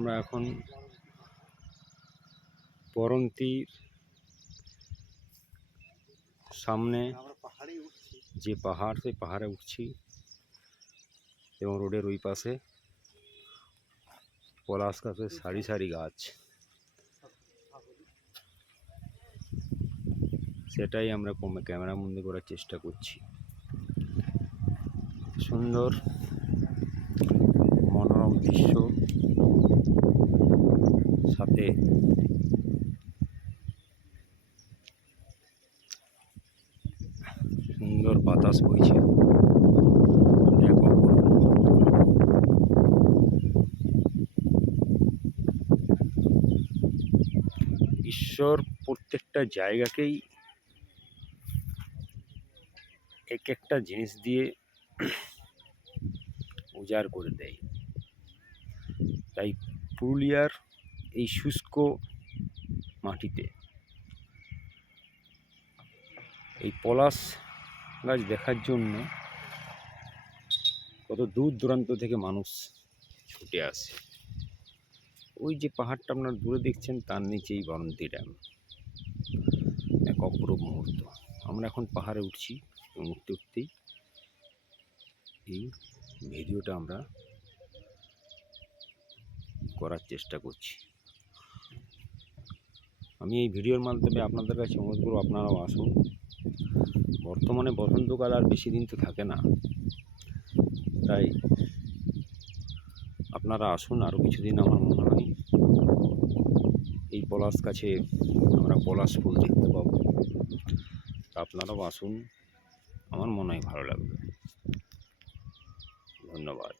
আমরা এখন পরন্তির সামনে যে পাহাড়, সেই পাহাড়ে উঠছি এবং রোডের ওই পাশে পলাশ গাছের সারি সারি গাছ, সেটাই আমরা ক্যামেরা বন্দি করার চেষ্টা করছি। সুন্দর মনোরম দৃশ্য, সাথে সুন্দর বাতাস বইছে। ঈশ্বর প্রত্যেকটা জায়গাকেই এক একটা জিনিস দিয়ে উজাড় করে দেয়। তাই পুরুলিয়ার এই শুষ্ক মাটিতে এই পলাশ গাছ দেখার জন্য কত দূর দূরান্ত থেকে মানুষ ছুটে আসে। ওই যে পাহাড়টা আপনারা দূরে দেখছেন, তার নিচেই বারন্তী ড্যাম। এক অপরূপ মুহূর্ত। আমরা এখন পাহাড়ে উঠছি এবং উঠতে উঠতেই এই ভিডিওটা আমরা করার চেষ্টা করছি। আমি এই ভিডিওর মাধ্যমে আপনাদের কাছে অনুরোধ করব, আপনারাও আসুন। বর্তমানে বসন্তকাল আর বেশি দিন তো থাকে না, তাই আপনারা আসুন। আরও কিছুদিন আমার মনে হয় এই পলাশ গাছে আমরা পলাশ ফুল দেখতে পাবো। আপনারাও আসুন, আমার মনে হয় ভালো লাগবে। ধন্যবাদ।